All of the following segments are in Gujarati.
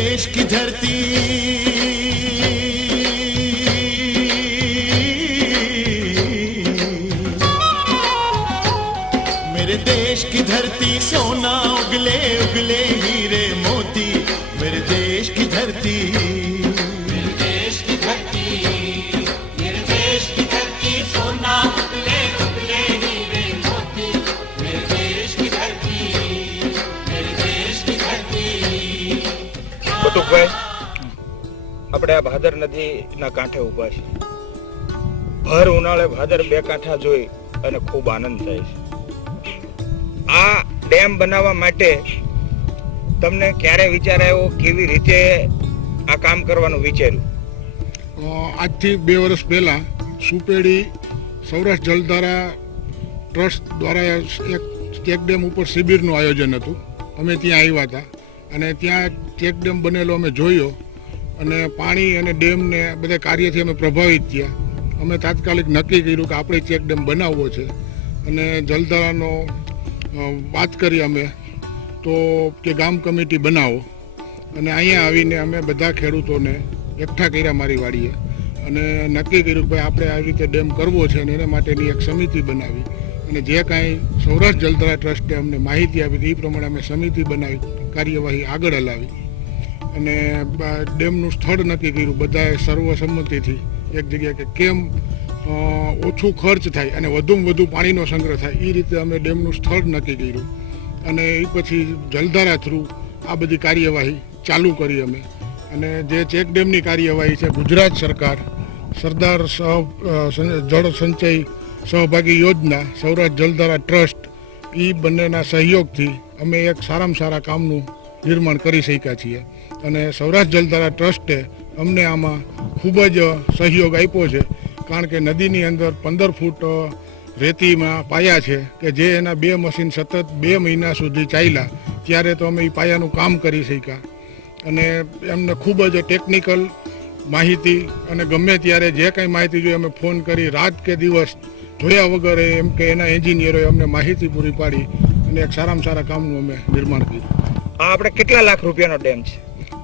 देश की धरती मेरे देश की धरती सोना उगले उगले हीरे मोती मेरे देश की धरती मेरे देश की धरती मेरे देश की धरती सोना उगले उगले हीरे मोती मेरे देश की धरती मेरे देश की धरती। બટુકભાઈ, આપણે આ ભાદર નદીના કાંઠે ઊભા છીએ. ભર ઉનાળે ભાદર બે કાંઠા જોઈ અને ખૂબ આનંદ થાય છે. આ ડેમ બનાવવા માટે તમને ક્યારે વિચાર આવ્યો, કેવી રીતે આ કામ કરવાનું વિચાર્યું? આજથી 2 વર્ષ પહેલા સુપેડી સૌરાષ્ટ્ર જલધારા ટ્રસ્ટ દ્વારા એક ચેક ડેમ ઉપર શિબિરનું આયોજન હતું. અમે ત્યાં આવ્યા હતા અને ત્યાં ચેક ડેમ બનેલો અમે જોયો અને પાણી અને ડેમને બધા કાર્યથી અમે પ્રભાવિત થયા. અમે તાત્કાલિક નક્કી કર્યું કે આપણે ચેક ડેમ બનાવવો છે અને જલધારાનો વાત કરી અમે તો કે ગામ કમિટી બનાવો અને અહીંયા આવીને અમે બધા ખેડૂતોને એકઠા કર્યા મારી વાડીએ અને નક્કી કર્યું કે ભાઈ આપણે આવી રીતે ડેમ કરવો છે અને એના માટેની એક સમિતિ બનાવી અને જે કાંઈ સૌરાષ્ટ્ર જલધારા ટ્રસ્ટે અમને માહિતી આપી એ પ્રમાણે અમે સમિતિ બનાવી કાર્યવાહી આગળ હલાવી અને ડેમનું સ્થળ નક્કી કર્યું બધાએ સર્વસંમતિથી એક જગ્યાએ કે કેમ ઓછું ખર્ચ થાય અને વધુમાં વધુ પાણીનો સંગ્રહ થાય એ રીતે અમે ડેમનું સ્થળ નક્કી કર્યું અને એ પછી જલધારા થ્રુ આ બધી કાર્યવાહી ચાલુ કરી અમે અને જે ચેક ડેમની કાર્યવાહી છે ગુજરાત સરકાર સરદાર જળ સંચય સહભાગી યોજના સૌરાષ્ટ્ર જલધારા ટ્રસ્ટ એ બંનેના સહયોગથી અમે એક સારામાં સારા કામનું નિર્માણ કરી શક્યા છીએ અને સૌરાષ્ટ્ર જલધારા ટ્રસ્ટે અમને આમાં ખૂબ જ સહયોગ આપ્યો છે કારણ કે નદીની અંદર 15 ફૂટ રેતીમાં પાયા છે કે જે એના 2 મશીન સતત 2 મહિના સુધી ચાલ્યા ત્યારે તો અમે એ પાયાનું કામ કરી શક્યા અને એમને ખૂબ જ ટેકનિકલ માહિતી અને ગમે ત્યારે જે કંઈ માહિતી જોઈએ અમે ફોન કરી રાત કે દિવસ જોયા વગર એમ કે એના એન્જિનિયરોએ અમને માહિતી પૂરી પાડી અને એક સારામાં સારા કામનું અમે નિર્માણ કર્યું. આ આપણે કેટલા લાખ રૂપિયાનો ડેમ છે?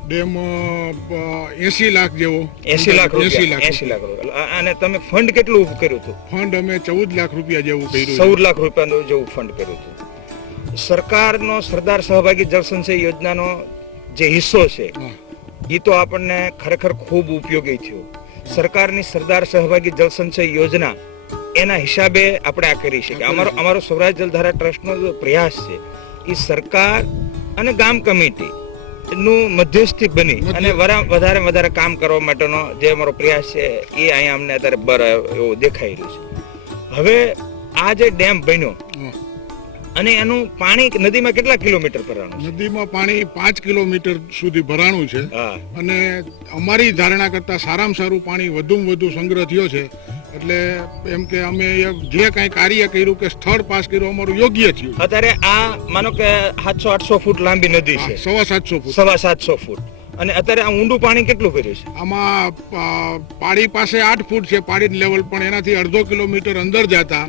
ડેમ 80 લાખ જેવો. 80 લાખ રૂપિયા. અને તમે ફંડ કેટલું ઊભું કર્યું હતું? ફંડ અમે 14 લાખ રૂપિયા જેવું કર્યું. 14 લાખ રૂપિયાનું જેવું ફંડ કર્યું હતું. સરકારનો સરદાર સહભાગી જળ સંચય યોજનાનો જે હિસ્સો છે એ તો આપણને ખરેખર ખૂબ ઉપયોગી થયો. સરકારની સરદાર સહભાગી જળ સંચય યોજના એના હિસાબે આપણે આ કરી શકીએ. અમારો સૌરાષ્ટ્ર જલધારા ટ્રસ્ટનો જે પ્રયાસ છે એ સરકાર અને ગામ કમિટી નું મધ્યસ્થી બની અને વધારે કામ કરવા માટેનો જે અમારો પ્રયાસ છે એ અહીંયા અમને અત્યારે એવું દેખાઈ રહ્યું છે. હવે આ જે ડેમ બન્યો અને એનું પાણી નદીમાં કેટલા કિલોમીટર ભરાણું છે? નદીમાં પાણી 5 કિલોમીટર સુધી ભરાણું છે અને અમારી ધારણા કરતા સારામાં સારું પાણી વધુમાં વધુ સંગ્રહ થયો છે એટલે એમ કે અમે જે કાંઈ કાર્ય કર્યું કે સ્થળ પાસ કર્યું અમારું યોગ્ય થયું. અત્યારે આ માનો કે 700-800 ફૂટ લાંબી નદી છે. 750 ફૂટ અને અત્યારે આ ઊંડું પાણી કેટલું કર્યું છે? આમાં પાડી પાસે 8 ફૂટ છે પાડી લેવલ પણ એનાથી 1/2 કિલોમીટર અંદર જતા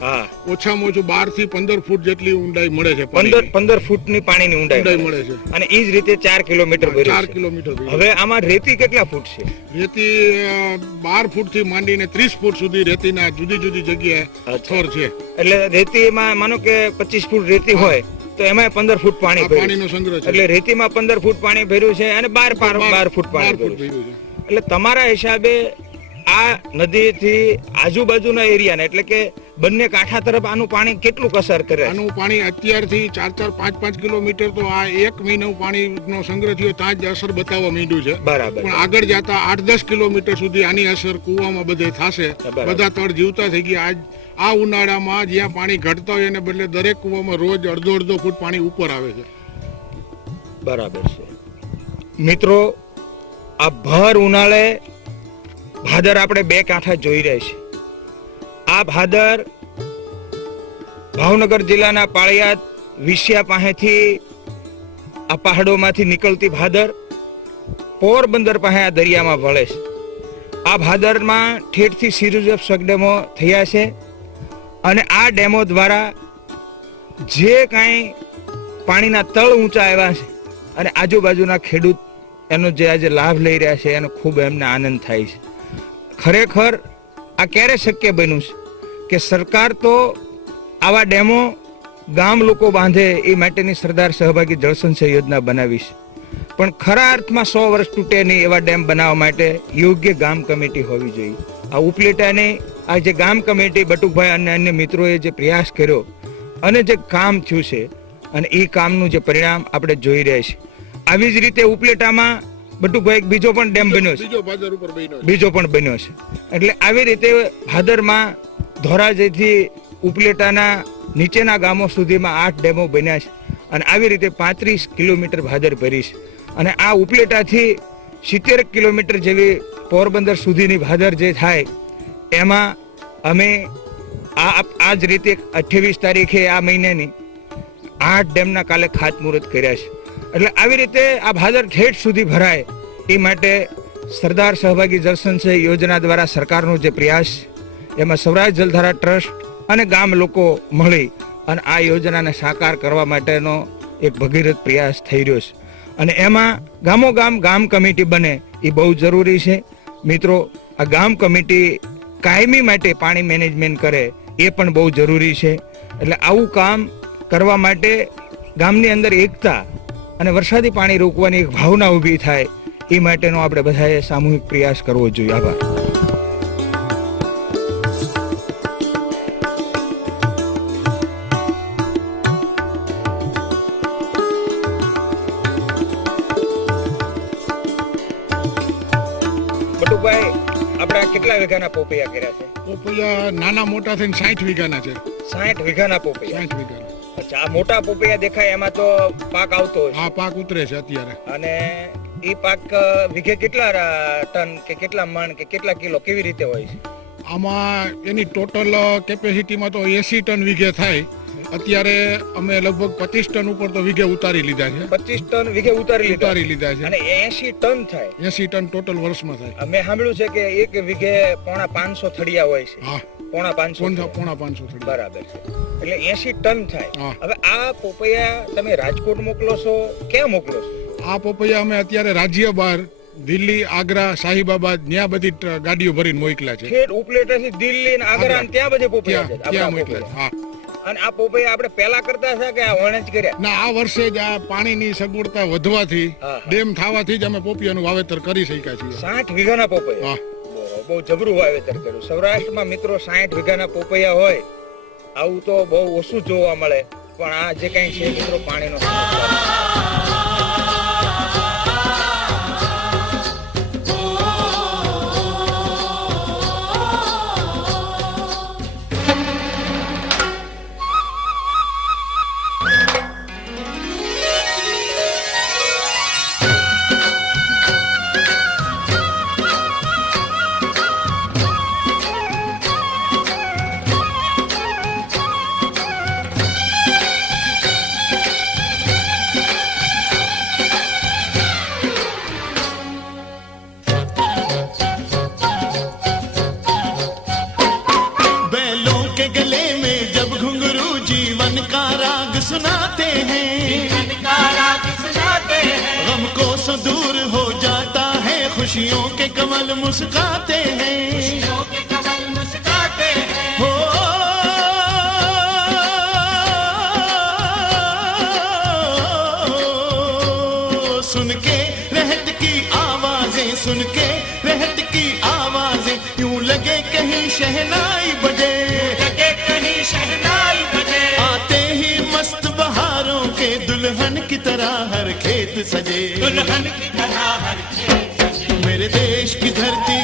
ઓછામાં ઓછું 12 થી 15 ફૂટ જેટલી ઊંડાઈ મળે છે. 15 ફૂટની પાણીની ઊંડાઈ મળે છે અને એ જ રીતે 4 કિલોમીટર ભર્યું. 4 કિલોમીટર. હવે આમાં રેતી કેટલા ફૂટ છે? રેતી 12 ફૂટ થી માંડીને 30 ફૂટ સુધી રેતીના જુદી જુદી જગ્યાએ થર છે. એટલે રેતીમાં માનો કે 25 ફૂટ રેતી હોય તો એમાં 15 ફૂટ પાણીનો સંગ્રહ છે. એટલે રેતીમાં 15 ફૂટ પાણી ભર્યું છે અને 12 ફૂટ પાણી ભર્યું છે. એટલે તમારા હિસાબે આ નદીથી આજુબાજુના એરિયાને એટલે કે બંને કાંઠા તરફ આનું પાણી કેટલું કસર કરે? આનું પાણી અત્યારથી 4-4, 5-5 કિલોમીટર તો આ 1 મહિનો પાણીનો સંગ્રહ થયો ત્યાં જ અસર બતાવવા માંડ્યું છે. બરાબર. પણ આગળ જતા 8-10 કિલોમીટર સુધી આની અસર કુવામાં બધે થશે. બધા તળ જીવતા થઈ ગયા. આ ઉનાળામાં જ્યાં પાણી ઘટતા હોય એને બદલે દરેક કુવામાં રોજ 1.5 ફૂટ પાણી ઉપર આવે છે. બરાબર છે. મિત્રો, આ ભર ઉનાળે ભાદર આપણે બે કાંઠા જોઈ રહ્યા છીએ. આ ભાદર ભાવનગર જિલ્લાના પાળિયાદ વિસિયા પાસેથી આ પહાડોમાંથી નીકળતી ભાદર પોરબંદર પાસે આ દરિયામાં વળે છે. આ ભાદરમાં ઠેઠથી સિરુજપ સગડેમો થયા છે અને આ ડેમો દ્વારા જે કાંઈ પાણીના તળ ઊંચા આવ્યા છે અને આજુબાજુના ખેડૂત એનો જે આજે લાભ લઈ રહ્યા છે એનો ખૂબ એમને આનંદ થાય છે. ખરેખર આ ક્યારે શક્ય બન્યું છે કે સરકાર તો આવા ડેમો ગામ લોકો બાંધે એ માટેની સરદાર સહભાગી જળ સંચય યોજના બનાવી છે, પણ ખરા અર્થમાં 100 વર્ષ તૂટે નહીં એવા ડેમ બનાવવા માટે યોગ્ય ગામ કમિટી હોવી જોઈએ. આ ઉપલેટાની આ જે ગામ કમિટી બટુકભાઈ અને અન્ય મિત્રોએ જે પ્રયાસ કર્યો અને જે કામ થયું છે અને એ કામનું જે પરિણામ આપણે જોઈ રહ્યા છીએ. આવી જ રીતે ઉપલેટામાં બટુકભાઈ એક બીજો પણ ડેમ બન્યો છે, બીજો પણ બન્યો છે. એટલે આવી રીતે ભાદરમાં ધોરાજીથી ઉપલેટાના નીચેના ગામો સુધીમાં 8 ડેમો બન્યા છે અને આવી રીતે 35 કિલોમીટર ભાદર ભરી છે. અને આ ઉપલેટાથી 70 કિલોમીટર જેવી પોરબંદર સુધીની ભાદર જે થાય એમાં અમે આ જ રીતે 28 તારીખે આ મહિનાની 8 ડેમના કાલે ખાતમુહૂર્ત કર્યા છે. એટલે આવી રીતે આ ભાદર ઠેઠ સુધી ભરાય એ માટે સરદાર સહભાગી જળ સંચય યોજના દ્વારા સરકારનો જે પ્રયાસ છે એમાં સૌરાષ્ટ્ર જલધારા ટ્રસ્ટ અને ગામ લોકો મળી અને આ યોજનાને સાકાર કરવા માટેનો એક ભગીરથ પ્રયાસ થઈ રહ્યો છે. અને એમાં ગામ કમિટી બને એ બહુ જરૂરી છે. મિત્રો, આ ગામ કમિટી કાયમી માટે પાણી મેનેજમેન્ટ કરે એ પણ બહુ જરૂરી છે. એટલે આવું કામ કરવા માટે ગામની અંદર એકતા અને વરસાદી પાણી રોકવાની એક ભાવના ઊભી થાય એ માટેનો આપણે બધાએ સામૂહિક પ્રયાસ કરવો જોઈએ. આભાર. બટુકભાઈ, આપણે કેટલા વીઘાના પોપૈયા કર્યા છે? પોપૈયા નાના મોટા થઈને 60 વીઘાના છે. 60 વીઘાના પોપૈયા. 60 વીઘાના. અચ્છા, આ મોટા પોપૈયા દેખાય એમાં તો પાક આવતો હશે. હા, પાક ઉતરે છે અત્યારે. અને એ પાક વીઘે કેટલા ટન કે કેટલા મણ કે કેટલા કિલો કેવી રીતે હોય છે? આમાં એની ટોટલ કેપેસિટીમાં તો 80 ટન વીઘે થાય. અત્યારે અમે લગભગ 25 ટન ઉપર તો વીઘે ઉતારી લીધા છે. 25 ટન વીઘે ઉતારી લીધા છે. અને 80 ટન થાય. 80 ટન ટોટલ વર્ષમાં થાય. મેં સાંભળ્યું છે કે એક વીઘે 550 થડિયા હોય છે. હા, 550 થડી. બરાબર છે. એટલે 80 ટન થાય. હા. હવે આ પોપૈયા તમે રાજકોટ મોકલો છો, ક્યાં મોકલો છો? આ પોપૈયા અમે અત્યારે રાજ્ય બહાર દિલ્હી, આગ્રા, સાહિબાબાદ ત્યાં બધી ગાડીઓ ભરીને મોકલ્યા છે. ખેડ ઉપલેટાથી દિલ્હી અને આગ્રા અને ત્યાં બધે પોપૈયા છે. ત્યાં મોકલ્યા. હા. અને આ પોપૈયા આપણે પહેલા કરતા હતા કે આ વણ જ કર્યા? ના, આ વર્ષે જ આ પાણીની સગવડતા વધવાથી, ડેમ થવાથી જ અમે પોપૈયાનું વાવેતર કરી શક્યા છીએ. 60 વીઘાના પોપૈયા. હા, બહુ જબરું વાવેતર કર્યું. સૌરાષ્ટ્રમાં મિત્રો 60 વીઘાના પોપૈયા હોય આવું તો બહુ ઓછું જોવા મળે. પણ આ જે કઈ છે મિત્રો પાણીનો सुनाते हैं, गम को सो दूर हो जाता है, खुशियों के कमल मुस्काते हैं, हो सुन के रहत की आवाजें, सुन के रहत की आवाजें, यूं लगे कहीं शहनाई बजे, आते ही मस्त बहारों के दुल्हन की तरह हर खेत सजे, मेरे देश की धरती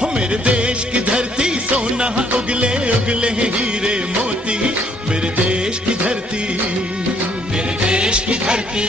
हो, मेरे देश की धरती सोना उगले उगले हीरे मोती, मेरे देश की धरती, मेरे देश की धरती।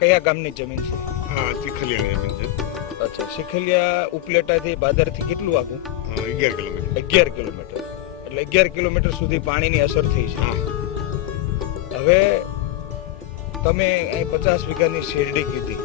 કયા ગામની જમીન છે? હા ચીખલિયાની જમીન છે. અચ્છા, શીખલિયા ઉપલેટાથી ભાદરથી કેટલું આગું? 11 કિલોમીટર. 11 કિલોમીટર. એટલે 11 કિલોમીટર સુધી પાણીની અસર થઈ છે. હા. હવે તમે અહીં 50 વીઘાની શેરડી કીધી.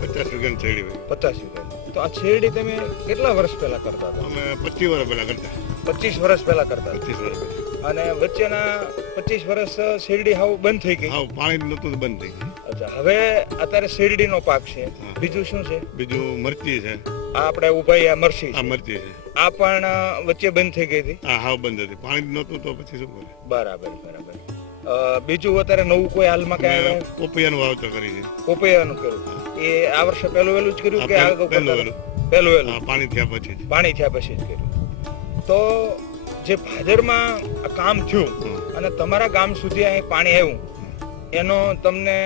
50 વીઘાની શેરડી હોય. 50 વીઘાની. તો આ શેરડી તમે કેટલા વર્ષ પહેલા કરતા હતા? અમે 25 વર્ષ પહેલા કરતા. 25 વર્ષ પહેલા કરતા હતા. 25 વર્ષ પહેલા. અને વચ્ચેના 25 વર્ષ શેરડી હાવ બંધ થઈ ગઈ. હા, પાણી નહોતું તો બંધ થઈ ગયું. અચ્છા, હવે અત્યારે શેરડીનો પાક છે. બીજું શું છે? બીજું મરચી છે. આ આપણે ઉભાઈ આ મરસી આ છે. મરચી છે. આ પણ વચ્ચે બંધ થઈ ગઈ હતી. હા, હાવ બંધ હતી. પાણી નહોતું તો પછી શું કરે. બરાબર બરાબર. બીજું અત્યારે નવું કોઈ હાલમાં કઈ અમે આવે? પોપૈયાનું વાવેતર કરી છે. પોપૈયાનું કર્યું. એ આ વર્ષે પહેલું વહેલું જ કર્યું કે આગળ પહેલું કરતા? વહેલું. પહેલું વહેલું. હા, પાણી થયા પછી જ. પાણી થયા પછી જ કર્યું. તો જે ભાદરમાં આ કામ થયું અને તમારા ગામ સુધી અહીં પાણી આવ્યું, એનો તમને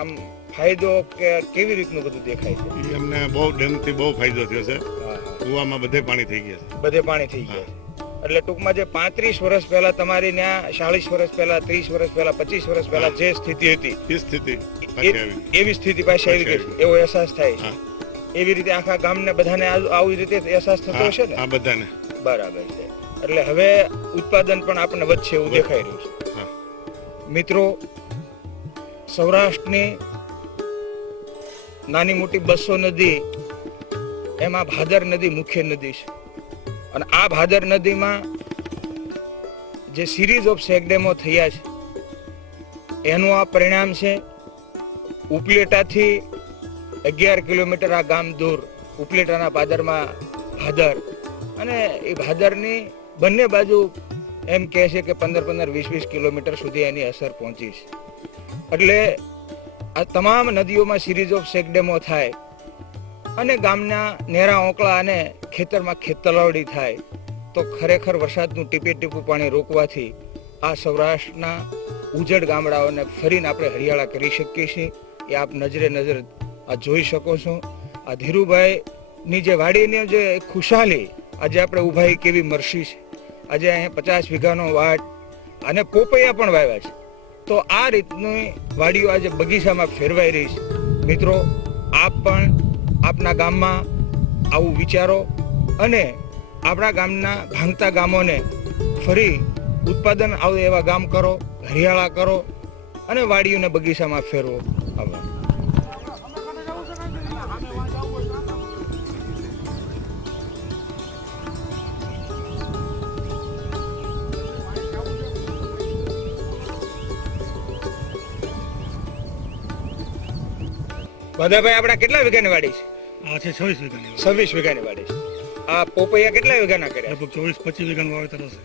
આમ ફાયદો કે કેવી રીતનું બધું દેખાય છે? ઈ અમને બહુ ડેમથી બહુ ફાયદો થયો છે. હા, કુવામાં બધે પાણી થઈ ગયા છે. બધે પાણી થઈ ગયા છે. એટલે ટૂંકમાં જે 35 વર્ષ પહેલા તમારી ત્યાં 40 વર્ષ પહેલા 30 વર્ષ પહેલા 25 વર્ષ પહેલા જે સ્થિતિ હતી એ સ્થિતિ પાછી આવી. એવી સ્થિતિ પાછી આવી ગઈ છે, એવો અહેસાસ થાય છે. હા. એવી રીતે આખા ગામને બધાને આવી રીતે અહેસાસ થતો હશે ને? હા, બધાને. બરાબર છે. એટલે હવે ઉત્પાદન પણ આપણને વધશે એવું દેખાઈ રહ્યું છે. હા. મિત્રો, સૌરાષ્ટ્રની નાની મોટી 200 નદી, એમાં ભાદર નદી મુખ્ય નદી છે. અને આ ભાદર નદીમાં જે સિરીઝ ઓફ ચેકડેમો થયા છે એનું આ પરિણામ છે. ઉપલેટાથી 11 કિલોમીટર આ ગામ દૂર, ઉપલેટાના પાદરમાં ભાદર, અને એ ભાદરની બંને બાજુ એમ કહે છે કે 15-15, 20-20 કિલોમીટર સુધી એની અસર પહોંચી છે. એટલે આ તમામ નદીઓમાં સિરીઝ ઓફ ચેકડેમો થાય અને ગામના નેરા ઓંકળા અને ખેતરમાં ખેતલાવડી થાય તો ખરેખર વરસાદનું ટીપે ટીપું પાણી રોકવાથી આ સૌરાષ્ટ્રના ઉજળ ગામડાઓને ફરીને આપણે હરિયાળા કરી શકીએ છીએ. એ આપ નજરે નજર આ જોઈ શકો છો. આ ધીરુભાઈની જે વાડીની જે ખુશાલી આજે આપણે ઉભાઈ કેવી મરસી છે. આજે અહીંયા 50 વીઘાનો વાડ અને પોપૈયા પણ વાવ્યા છે. તો આ રીતની વાડીઓ આજે બગીચામાં ફેરવાઈ રહી છે. મિત્રો, આપ પણ આપના ગામમાં આવું વિચારો અને આપણા ગામના ભાંગતા ગામોને ફરી ઉત્પાદન આવે એવા ગામ કરો, હરિયાળા કરો અને વાડીઓને બગીચામાં ફેરવો. આભાર. ભાદાભાઈ, આપણા કેટલા વીઘાની વાડી છે? આ છે 26 વીઘાની. 26 વીઘાની વાડી છે. આ પોપૈયા કેટલા વીઘાના કર્યા? લગભગ 24-25 વીઘાનું વાવેતર હશે.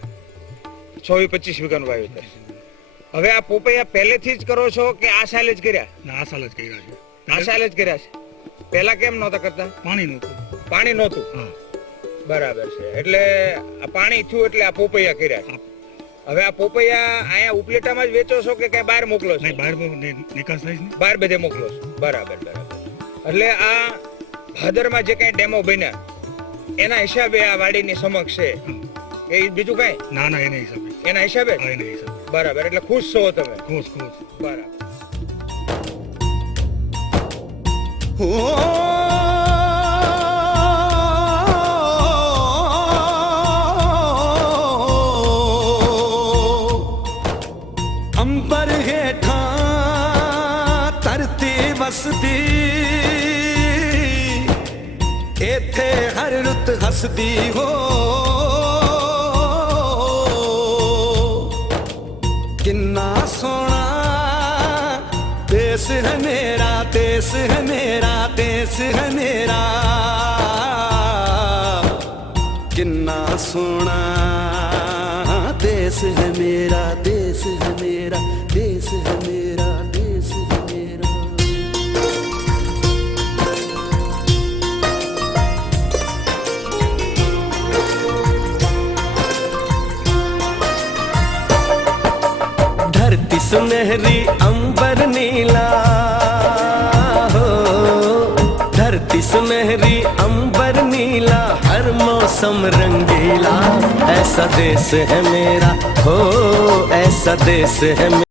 24-25 વીઘાનું વાવેતર. હવે આ પોપૈયા પહેલેથી જ કરો છો કે આ સાલે જ કર્યા? ના, આ સાલ જ કર્યા છે. આ સાલે જ કર્યા છે. પહેલા કેમ નહોતા કરતા? પાણી નહોતું. પાણી નહોતું. હા. બરાબર છે. એટલે આ પાણી થયું એટલે આ પોપૈયા કર્યા છે. હવે આ પોપૈયા અહીંયા ઉપલેટામાં જ વેચો છો કે કઈ બહાર મોકલો છો? નહીં, બહાર નિકાસ થાય છે ને. બહાર બધે મોકલો છો. બરાબર બરાબર. એટલે આ ભાદરમાં જે કઈ ડેમો બન્યા એના હિસાબે આ વાડીની સમક્ષ છે એ બીજું કઈ? ના ના, એના હિસાબે. એના હિસાબે? હા, એના હિસાબે. બરાબર. એટલે ખુશ છો તમે? ખુશ ખુશ. બરાબર. अंबर हेठां धरती वसदी, एथे हर रुत हसदी हो। किन्ना सोना देश है मेरा, देश है मेरा, देश है मेरा। किन्ना सोना देश है मेरा, देश है मेरा, देश है मेरा, देश है मेरा। धरती सुनहरी अंबर नीला हो, धरती सुनहरी अंबर नीला, हर मौसम रंगीला। ऐसा देश है मेरा हो, ऐसा देश है